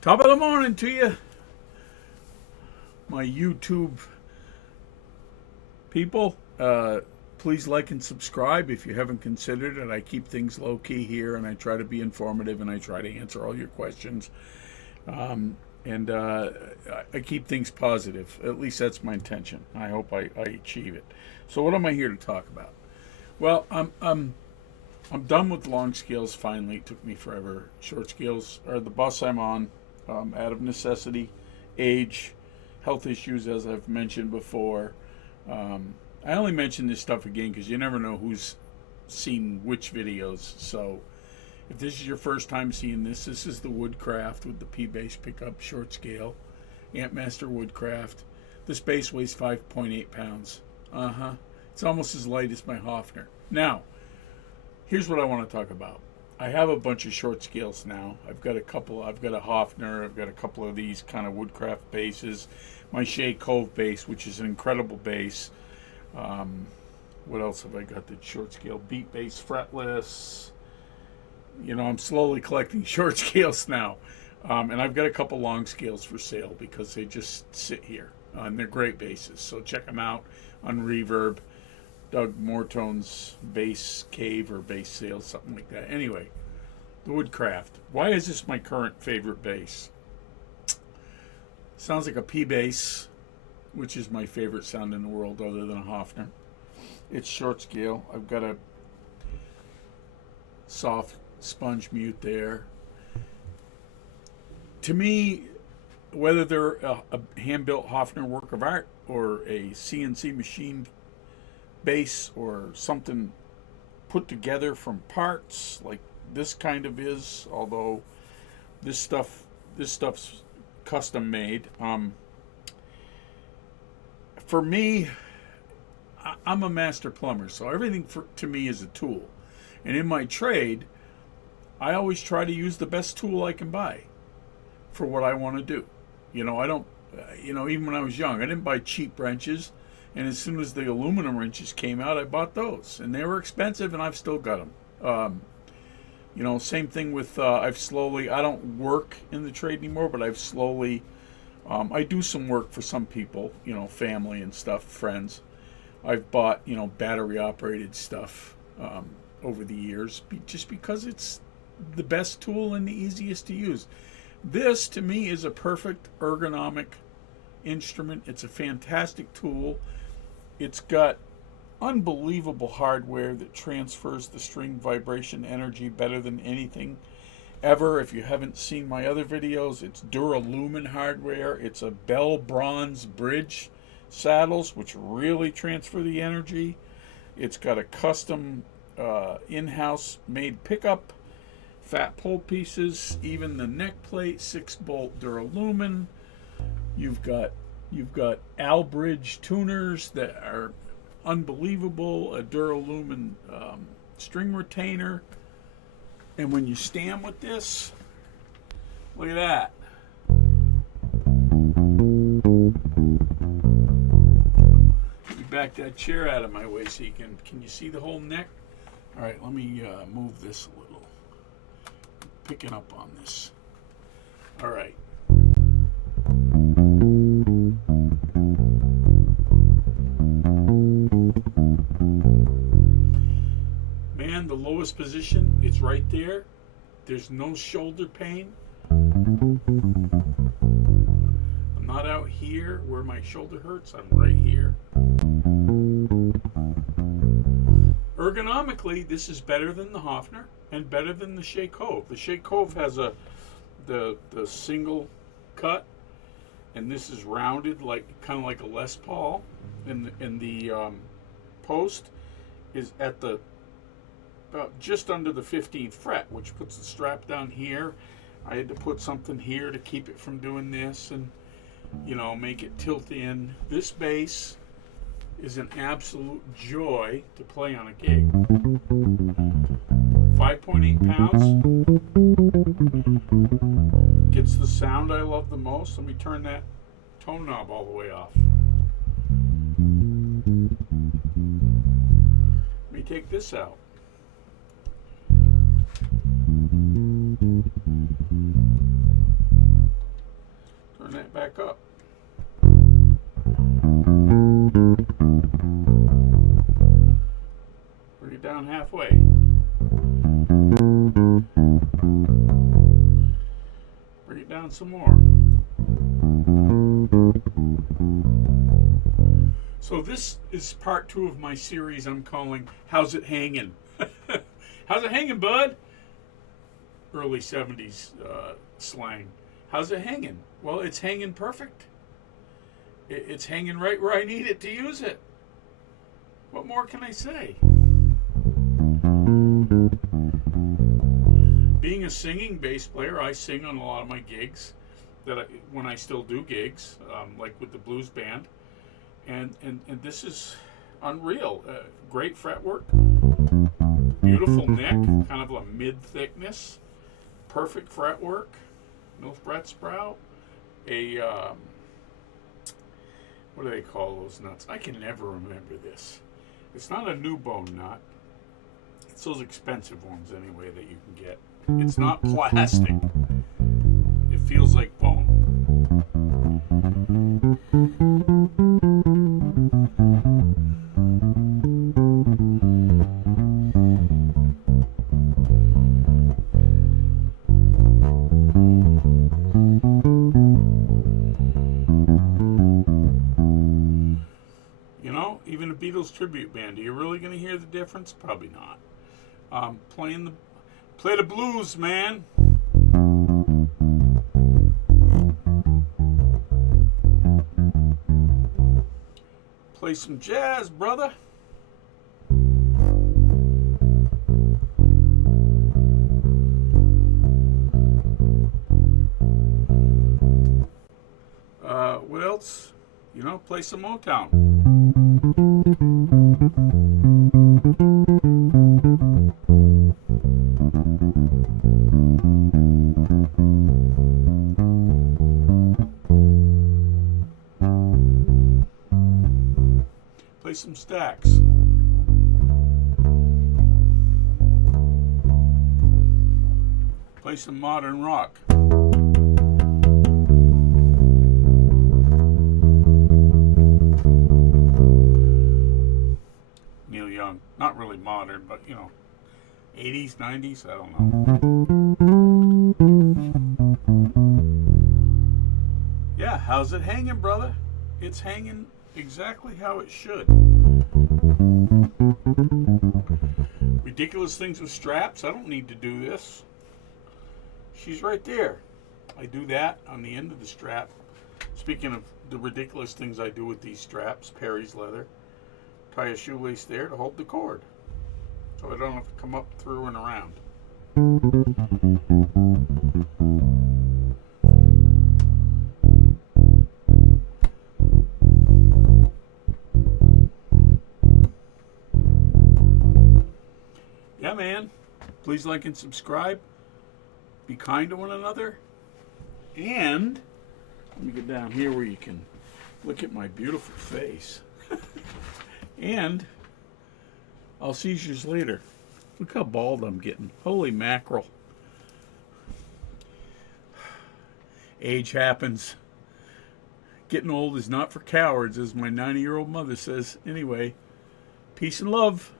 Top of the morning to you, my YouTube people. Please like and subscribe if you haven't considered it. I keep things low key here, and I try to be informative, and I try to answer all your questions. And I keep things positive. At least that's my intention. I hope I achieve it. So, what am I here to talk about? Well, I'm done with long scales. Finally, it took me forever. Short scales are the bus I'm on, out of necessity, age, health issues, as I've mentioned before. I only mention this stuff again because you never know who's seen which videos. So, if this is your first time seeing this, this is the Woodcraft with the P-base pickup short scale, Ampmaster Woodcraft. This base weighs 5.8 pounds. It's almost as light as my Hofner. Now, here's what I want to talk about. I have a bunch of short scales now. I've got a Hofner. I've got a couple of these kind of Woodcraft bases. My Shea Cove base, which is an incredible base. What else have I got that's short scale? Beat base, fretless. You know, I'm slowly collecting short scales now. And I've got a couple long scales for sale because they just sit here. And they're great bases. So check them out on Reverb. Doug Mortone's bass cave or bass sales, something like that. Anyway, the Woodcraft. Why is this my current favorite bass? Sounds like a P bass, which is my favorite sound in the world other than a Hofner. It's short scale. I've got a soft sponge mute there. To me, whether they're a hand-built Hofner work of art or a CNC machine bass or something put together from parts like this kind of is, although this stuff's custom made. For me, I'm a master plumber, so everything to me is a tool. And in my trade, I always try to use the best tool I can buy for what I want to do. You know, I don't, even when I was young, I didn't buy cheap wrenches. And as soon as the aluminum wrenches came out, I bought those. And they were expensive, and I've still got them. Same thing with, I don't work in the trade anymore, but I've slowly, I do some work for some people, family and stuff, friends. I've bought, battery-operated stuff over the years just because it's the best tool and the easiest to use. This, to me, is a perfect ergonomic instrument. It's a fantastic tool. It's got unbelievable hardware that transfers the string vibration energy better than anything ever. If you haven't seen my other videos, it's duralumin hardware. It's a Bell bronze bridge saddles, which really transfer the energy. It's got a custom in-house made pickup, fat pole pieces, even the neck plate, 6-bolt duralumin. You've got albridge tuners that are unbelievable, a duralumin string retainer. And when you stand with this, look at that. Let me back that chair out of my way so can you see the whole neck? All right, let me move this a little. Picking up on this. All right. Man, the lowest position, it's right there. There's no shoulder pain. I'm not out here where my shoulder hurts. I'm right here. Ergonomically, this is better than the Hofner and better than the Shea Cove. The Shea Cove has the single cut, and this is rounded kind of like a Les Paul. And the post is at just under the 15th fret, which puts the strap down here. I had to put something here to keep it from doing this and make it tilt in. This bass is an absolute joy to play on a gig. 5.8 pounds. Gets the sound I love the most. Let me turn that tone knob all the way off. Let me take this out. back up. Bring it down halfway. Bring it down some more. So this is part 2 of my series I'm calling How's It Hangin'? How's it hanging, bud? Early 70s slang. How's it hanging? Well, it's hanging perfect. It's hanging right where I need it to use it. What more can I say? Being a singing bass player, I sing on a lot of my gigs. When I still do gigs, like with the blues band, and this is unreal. Great fretwork, beautiful neck, kind of a mid thickness, perfect fretwork, no fret sprout. What do they call those nuts? I can never remember this. It's not a new bone nut. It's those expensive ones anyway that you can get. It's not plastic. It feels like bone. You know, even a Beatles tribute band, are you really going to hear the difference? Probably not. Play the blues, man. Play some jazz, brother. What else? You know, play some Motown. Play some stacks. Play some modern rock. Neil Young, not really modern, but you know, 80s, 90s, I don't know. Yeah, how's it hanging, brother? It's hanging exactly how it should. Ridiculous things with straps. I don't need to do this. She's right there. I do that on the end of the strap. Speaking of the ridiculous things I do with these straps, Perry's leather. Tie a shoelace there to hold the cord, so I don't have to come up, through, and around. Yeah, man. Please like and subscribe. Be kind to one another. And let me get down here where you can look at my beautiful face. And I'll see you later. Look how bald I'm getting. Holy mackerel. Age happens. Getting old is not for cowards, as my 90-year-old mother says. Anyway, peace and love.